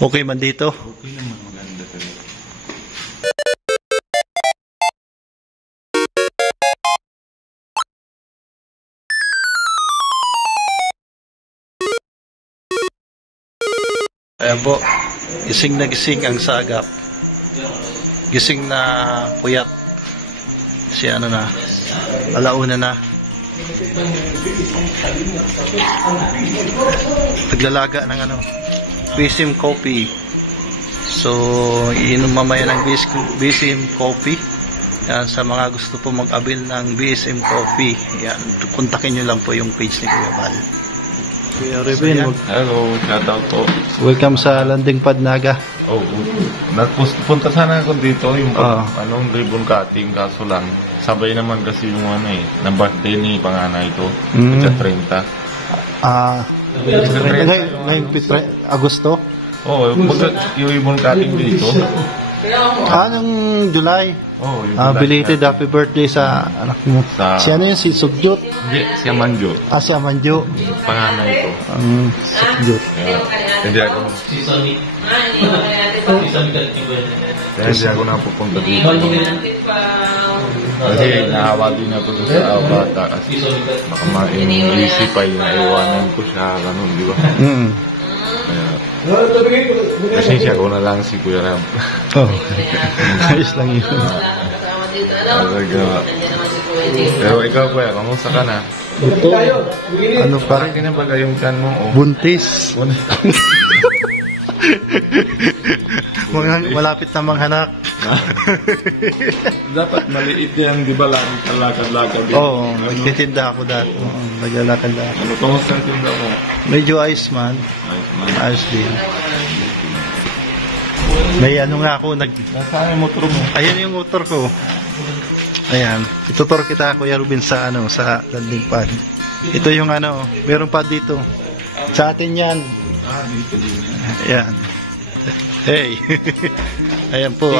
Okay man dito? Okay naman, maganda talaga. Ayan po, gising na gising ang sagap. Gising na puyat. Si ano na, alauna na. Naglalaga ng ano, BSM coffee. So, iinom mamaya ng BSM coffee. Yan, sa mga gusto po mag-abil ng BSM coffee, yan, kontakin nyo lang po yung page ni Kuya Val. Kuya Ruben, Hello, shoutout po. welcome sa Landing Pad Naga. Oh, punta sana ako dito yung anong ribbon cutting, kaso lang sabay naman kasi yung ano na birthday ni panganay ko, sa 30. Ngayong Agosto? Oo, yung ribbon cutting dito. Nung July. Oh, yung Belated happy birthday sa anak mo. Si ano yun? Si Sugyot? Hindi, si Amanjo. Si Amanjo. Panganay ko. Sugyot. Hindi ako. Hindi ako napupunta dito. Kasi nahawa din ako sa bata. Kasi baka ma-isip ay naiwanan ko siya. Ganun, di ba? Kasi siya ko na lang si Kuya Ram. Ayos lang yun. Pero ikaw Kuya, kamusta ka na? Ito, ano pa? Parang kinabaga yung kan mo. Buntis. Malapit na manghanak. Dapat maliit yan, di ba lang talakad-lakad din? Oo, nagtitinda ako dati. Naglalakad-lakad. Ano, kamusta ang tinda mo? Medyo ayos man. Ayos din. May ano nga ako, Nasaan yung motor mo? ayan yung motor ko. Ayan. Itutor kita, Kuya Ruben, sa landing pad. Ito yung ano, meron pa dito. Sa atin yan. Dito din. Ayan. Hey. Ayan po,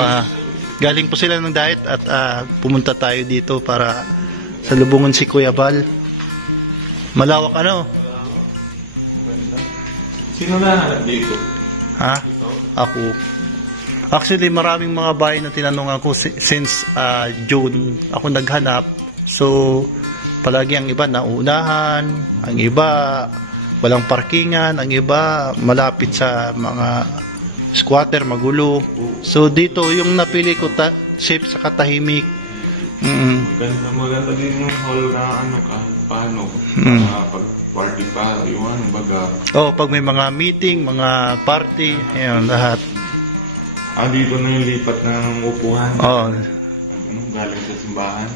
galing po sila ng diet at pumunta tayo dito para sa lubungan si Kuya Val. Malawak ano? Sino na dito? Ha? Ako. Actually, maraming mga bahay na tinanong ako since June ako naghanap. So, palagi ang iba nauunahan, ang iba walang parkingan, ang iba malapit sa mga squatter, magulo. So, dito yung napili ko safe sa katahimik. Maganda din yung hall na ano paano pag party pa, yung ano baga. Pag may mga meeting, mga party, ayan, lahat. Dito na yung lipat ng upuhan. Galing sa simbahan.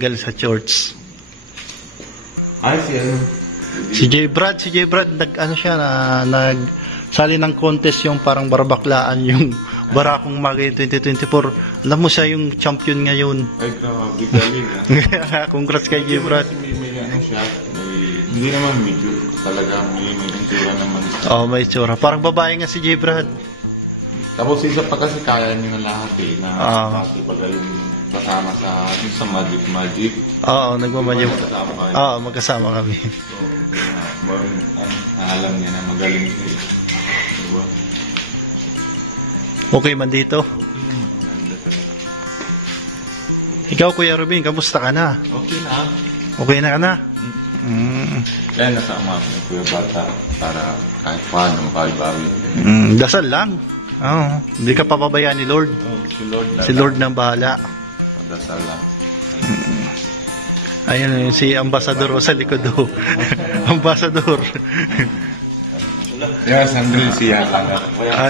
Galing sa church. Si ano? Si J. Brad, nagsali ng contest yung parang barbaklaan yung Barakong Magay 2024. Alam mo siya yung champion ngayon. Ay, grabe, galing Congrats kay J. Brad. May ano siya, hindi naman medyo talaga may itsura naman. May itsura. Parang babae nga si J. Brad. Tapos isa pa kasi kaya niyo na lahat na kasi pagaling kasama sa Magic. Nagmamadyo. Magkasama kami. So, alam niya na magaling siya. Diba? Okay man dito? Okay naman, maganda talaga. Ikaw, Kuya Ruben, kamusta ka na? Okay na. Okay na ka na? Kaya nasama ako ng Kuya Bata para kahit paano makaibawi. Dasal lang. Hindi ka papabayaan ni Lord. Si Lord nang bahala. Padasal lang. Ayun si Ambassador sa likod do. Ambassador. Yes, Andrew siya lang.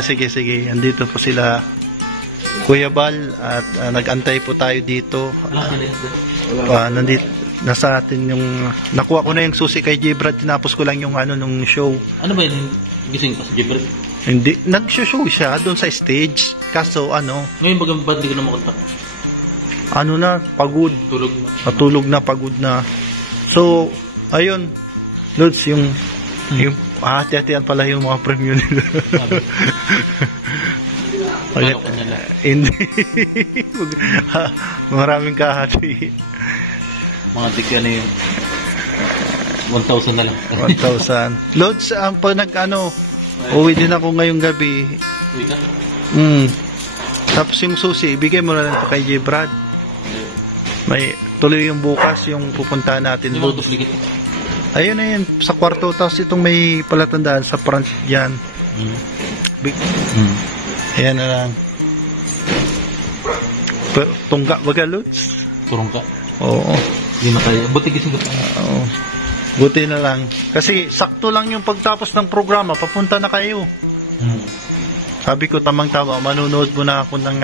Sige. Andito po sila Kuya Val at nag-antay po tayo dito. Nandito nasa atin yung nakuha ko na yung susi kay J. Brad, tinapos ko lang yung nung show. Ano ba yun? Gising pa si J. Brad? Hindi, nag-show siya doon sa stage. Kaso ngayon ba't hindi ko na makontak? Pagod. Tulog na. Natulog na, pagod na. So, ayun. Lods, yung hati-hatian pala yung mga premyo nila. Hindi. Maraming kahati. Mga tigyan na yun. 1,000 na lang. 1,000. Lods, pag Uwi din ako ngayong gabi. Uwi ka? Tapos yung susi, ibigay mo na lang ito kay J. Brad. May tuloy yung bukas, yung pupuntahan natin. Yung mga duplicate. Ayun na yun, sa kwarto. Tapos itong may palatandaan sa front dyan. Ayan na lang. Tungga baga, Lutz? Turong ka. Oo. Hindi na kaya. Buti gising ka pa. Oo. Buti na lang. Kasi sakto lang yung pagtapos ng programa, papunta na kayo. Sabi ko, tamang-tama, manunood mo na ako ng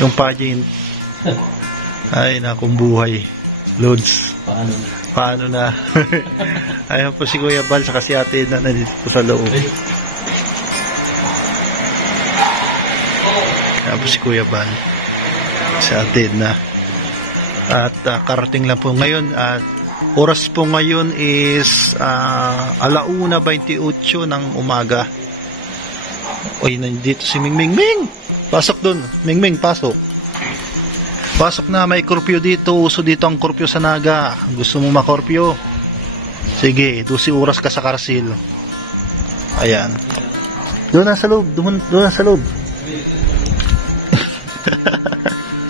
yung pageant. Ay, nakong buhay. Lods. Paano na? Ayun po si Kuya Bal, saka si Ate na nandito po sa loob. Ayun po si Kuya Bal. Si Ate na. At karating lang po ngayon. At oras po ngayon is 1:28 ng umaga. Oy, nandito si Mingming. Ming! Pasok dun. Mingming, pasok. Pasok na, may curfew dito. Uso dito ang curfew sa Naga. Gusto mo makurfew? Sige, 12 oras ka sa karsil. Ayan. Doon na sa loob. Doon na sa loob.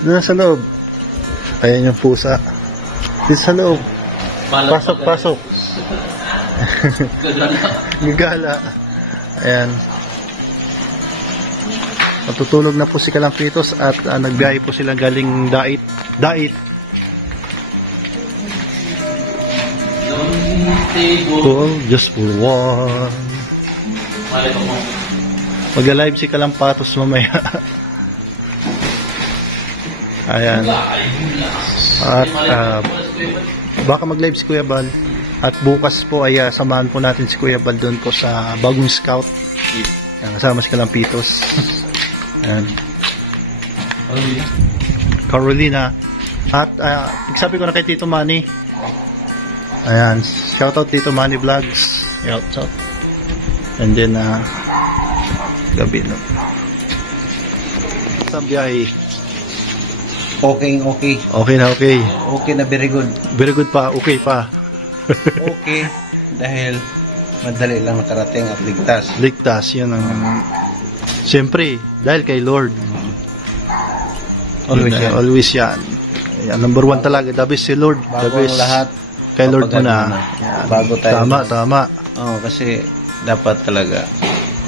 Doon na sa loob. Ayan yung pusa. Dito sa loob. Pasok, pasok. Gagala. Ayan. Matutulog na po si Kalampitos at nagbiyahe po sila galing Dait. Dait. Oh, just for one. Mag-live si Kalampatos mamaya. Ayan. At baka mag-live si Kuya Bal. At bukas po ay samahan po natin si Kuya Bal doon po sa Bagong Scout. Kasama si Kalampitos. Ayan. Carolina. At sabi ko na kay Tito Manny. Ayan. Shoutout Tito Manny Vlogs. Shoutout. And then gabi no. Sa biyahe. Okay. Okay na okay. Okay na, very good. Very good pa. Okay pa. Okay. Dahil madali lang nakarating at ligtas. Ligtas. Yan ang siyempre, dahil kay Lord. Always yan. Ayan, number one talaga. The best si Lord. The Bago best ang lahat. kay Lord mo na. Yan. Bago tayo. Tama. Oo, kasi dapat talaga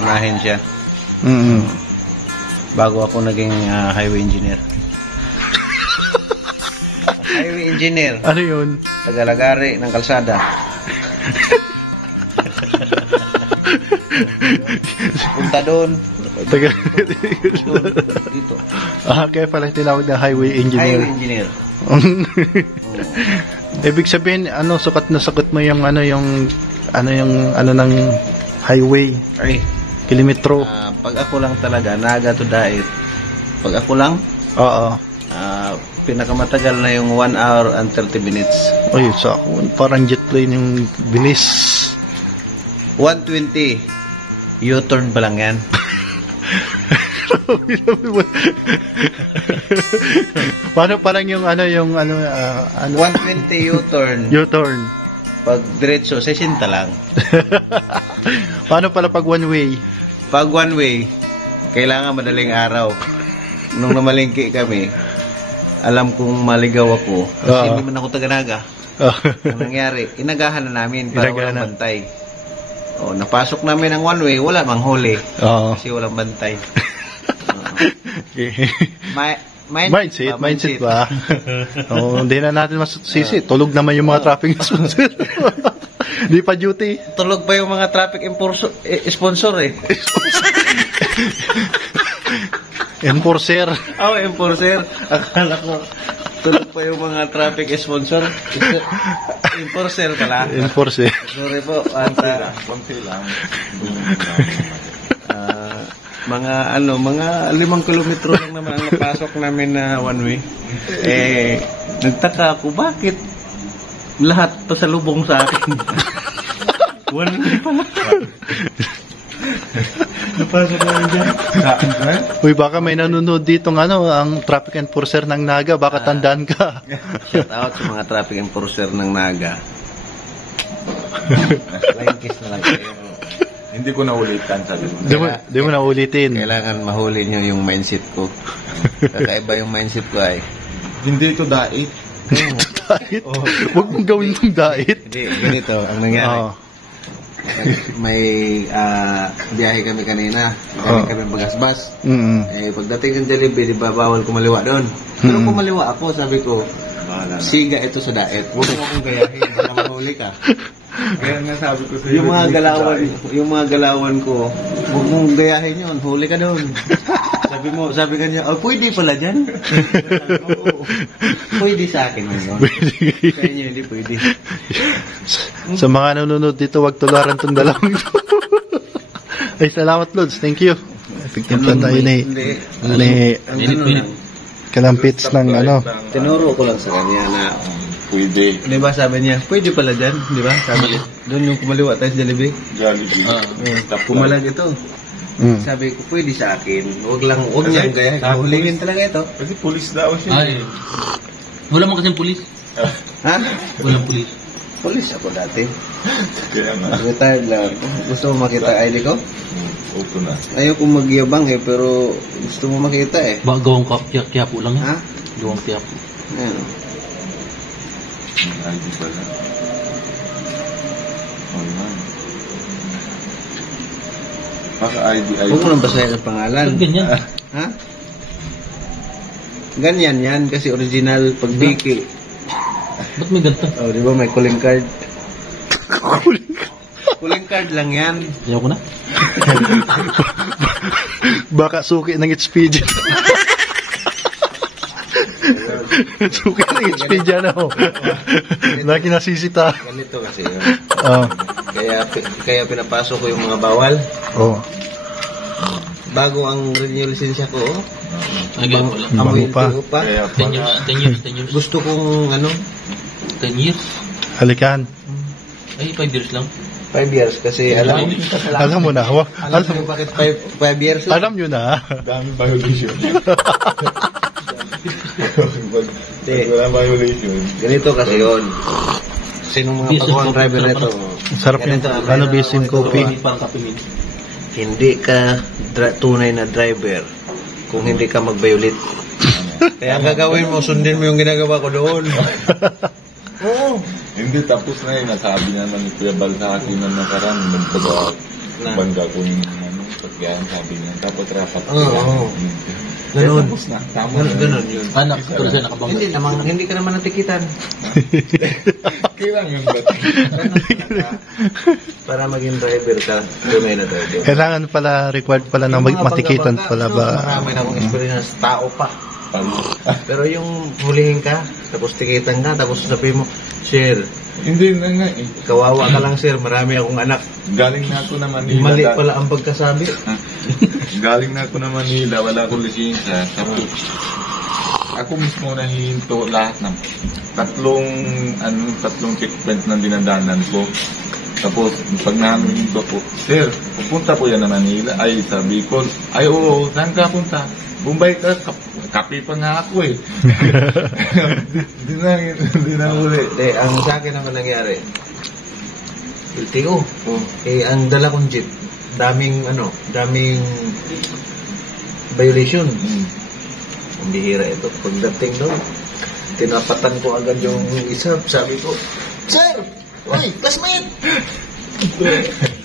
unahin siya. Bago ako naging highway engineer. Highway engineer. Ano yun? Tagalagari ng kalsada. Punta doon. Dito. Kaya pala tinawag na highway engineer. Highway engineer. Ibig sabihin, sukat na sukat mo yung ng highway. Ay, kilometro. Pag ako lang talaga, Naga to Dait. Pag ako lang, oo. Pinakamatagal na yung 1 hour and 30 minutes. Ay, sa parang jet plane yung bilis. 120. U-turn pa lang yan. Paano parang yung 120 U-turn. U-turn. Pag diretso, 60 lang. Paano pala pag one way? Pag one way, kailangan madaling araw. Nung namalingki kami, alam kong maligaw ako. Kasi hindi man ako taga-Naga. Ang nangyari, inagahan na namin para walang bantay. Napasok namin ang one way, wala mang huli. Kasi walang bantay. Mindset ba? Hindi na natin masisisi. Tulog naman yung mga traffic sponsor. Di pa duty. Tulog pa yung mga traffic sponsor eh. Enforcer. Enforcer. Akala ko tulog pa yung mga traffic sponsor. Enforcer pala. Enforcer. Sorry po. Konti lang. Mga 5 kilometro lang naman ang napasok namin na one way. Nagtaka ako, bakit lahat pasalubong sa akin? One way pala. Napasok namin dyan. Uy, baka may nanonood dito ang traffic enforcer ng Naga. Baka tandaan ka. Shout out sa mga traffic enforcer ng Naga. Flying kiss na lang kayo. Hindi ko naulitan sabi mo. Di mo na ulitin. Kailangan mahuli nyo yung mindset ko. Kakaiba yung mindset ko ay. Hindi ito dait. Diet? Huwag mong gawin ng diet. Hindi, ganito ang nangyari. May biyahe kami kanina. Galing kami Bagasbas. Pagdating ng Jollibee, di ba bawal kumaliwa doon? Pero kumaliwa ako, sabi ko, siga ito sa diet. Huwag mo akong gayahin, baka mahuli ka. Kaya nga sabi ko sa Yung mga galawan ko, huwag mong gayahin yun, huli ka doon. Sabi kanya, pwede pala dyan. Oo, pwede sa akin yun. Sa inyo hindi pwede. Sa mga nanonood dito, wag tularan tong dalawang ito. Ay, salamat Lods, thank you. Tignan tayo ni Kalampits ng ano. Tinuro ko lang sa kanya na pwede. Di ba sabi niya, pwede pala dyan, di ba? Sabi, doon yung kumaliwa tayo sa Jollibee. Pumalag ito. Sabi ko, pwede sa akin. Huwag niyang gaya. Hulingin talaga ito. Kasi pulis daw siya. Ay. Wala mo kasing pulis. Ha? Walang pulis. Pulis ako dati. Kaya nga. Retired lang ako. Gusto mo makita ID ko? Opo na. Ayaw kong magyabang pero gusto mo makita Ba, gawang Quiapo lang. Ha? Gawang Quiapo. Ayan. ID pala. Baka ID. Huwag mo nang basahin ang pangalan. Ganyan. Ha? Ganyan yan kasi original pagbiki. Ba't may ganito? Di ba may calling card? Calling card lang yan. Ayaw ko na. Baka suki ng Expedia. Suki ng Expedia na ho. Laki nasisita. Ganito kasi yun. Kaya pinapasok ko yung mga bawal. Bago ang renew lisensya ko, Ay, kaya wala. amoy pa. pa. 10 years. Gusto kong 10 years. Halikan. Ay, 5 years lang. 5 years kasi alam Alam mo na. alam mo bakit 5 years lang? Alam nyo na. Dami violation. Wala violation. Ganito kasi yun. Sinong mga pagkuhan driver na ito? Sarap yung ano, basin coffee. Parang kape. Hindi ka tunay na driver kung hindi ka mag-violate. Kaya ang gagawin mo, sundin mo yung ginagawa ko doon. Oo. Hindi, tapos na yun. Nasabi naman ni Kuya Bal sa akin na nakaraan. Banda ko yung pagkayaan, sabi niya. Dapat rapat. Oo. Ganun. Tapos na. Tama na. Ganun yun. Anak, tulad siya nakabangga. Hindi ka naman natikitan. Kailangan ba? Para maging driver ka, tunay na driver. Kailangan pala, required pala na matikitan pala ba? Marami na akong experience, tao pa. Pero yung hulihin ka, tapos tikitan ka, tapos sabihin mo, Sir, Hindi na nga eh. kawawa ka lang sir, marami akong anak. Galing na ako na Manila. Mali pala ang pagkasabi. Galing na ako na Manila, wala akong lisensya. Tapos, ako mismo nahihinto lahat ng tatlong checkpoint na dinadanan ko. Tapos, pag nahihinto ko, Sir, pupunta po yan na Manila. Ay, sa Bicol. Ay, oo, saan ka punta? Bombay ka, kape pa nga ako eh. Di na uli. Ang sa akin naman nangyari, LTO. Ang dala kong jeep, daming violation. Ang bihira ito. Pagdating doon, tinapatan ko agad yung isa. Sabi ko, Sir! Uy, classmate!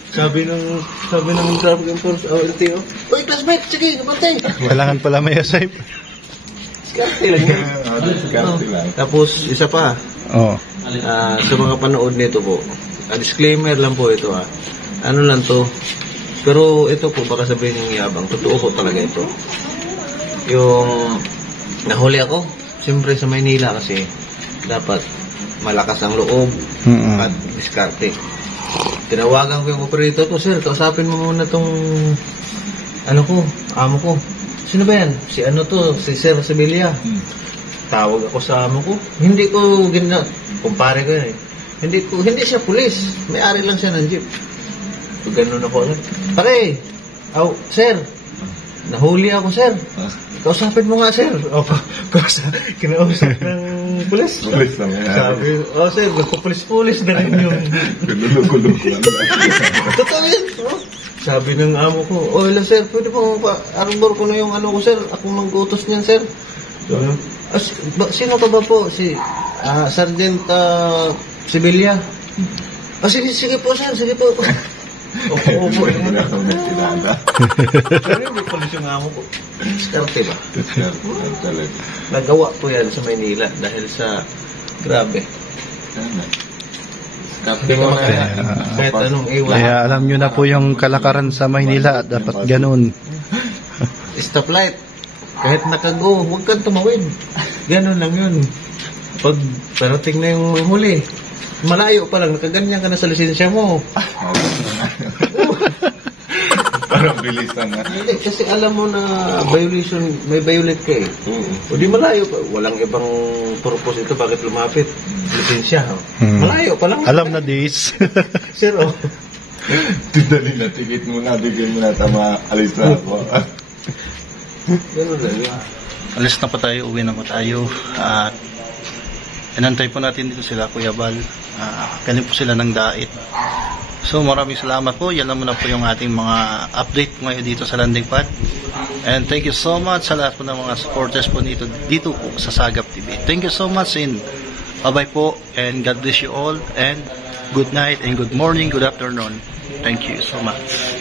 Sabi ng traffic enforcement, LTO, uy, classmate, sige, kapantay! Kailangan pala may aside. Skarte lang yan. Skarte lang. Tapos, isa pa, sa mga panood nito po, disclaimer lang po ito ano lang to, pero ito po, baka sabihin yung yabang, totoo po talaga ito. Yung nahuli ako, siyempre sa Maynila kasi, dapat malakas ang loob at diskarte. Tinawagan ko yung operator ko, Sir, kausapin mo muna tong amo ko. Sino ba yan? Si si Sir Sevilla. Tawag ako sa amo ko. Hindi ko kumpare ko yan eh. Hindi siya pulis. May-ari lang siya ng jeep. So, ganun ako. Pare, Sir, nahuli ako, Sir. Kausapin mo nga, Sir. Kinausap ng pulis. Pulis lang yan. Sabi, Sir, nagpupulis-pulis na rin yung... Kulog-kulog lang. Totoo yan. Sabi ng amo ko, oh, hello sir, pwede po arbor ko na yung ano ko sir, ako mag-utos niyan sir. Sino ka ba po? Si Sergeant Sibilia. Sige po sir, sige po. Opo. Pero hindi polis yung amo ko. Diskarte ba? Nagawa ko yan sa Maynila dahil sa grabe. Kahit anong iwan. Kaya alam nyo na po yung kalakaran sa Maynila at dapat ganun. Stoplight. Kahit nakago, huwag kang tumawid. Ganun lang yun. Pag parating na yung huli, malayo pa lang, nakaganyan ka na sa lisensya mo. Parang bilisan na. Hindi, kasi alam mo na violation, may violate ka eh. O di malayo pa. Walang ibang purpose ito, bakit lumapit? Lisensya. Malayo pa lang. Alam na this. Sir, oh. Tidali na, tikit mo na, bigyan mo na, tama, alis na ako. Ganun lang yun. Alis na pa tayo, uwi na po tayo. At inantay po natin dito sila, Kuya Bal. Galing po sila ng dait. So maraming salamat po. Yan naman na po yung ating mga update ngayon dito sa landing pad. And thank you so much sa lahat po ng mga supporters po dito po sa Sagap TV. Thank you so much and bye-bye po and God bless you all and good night and good morning, good afternoon. Thank you so much.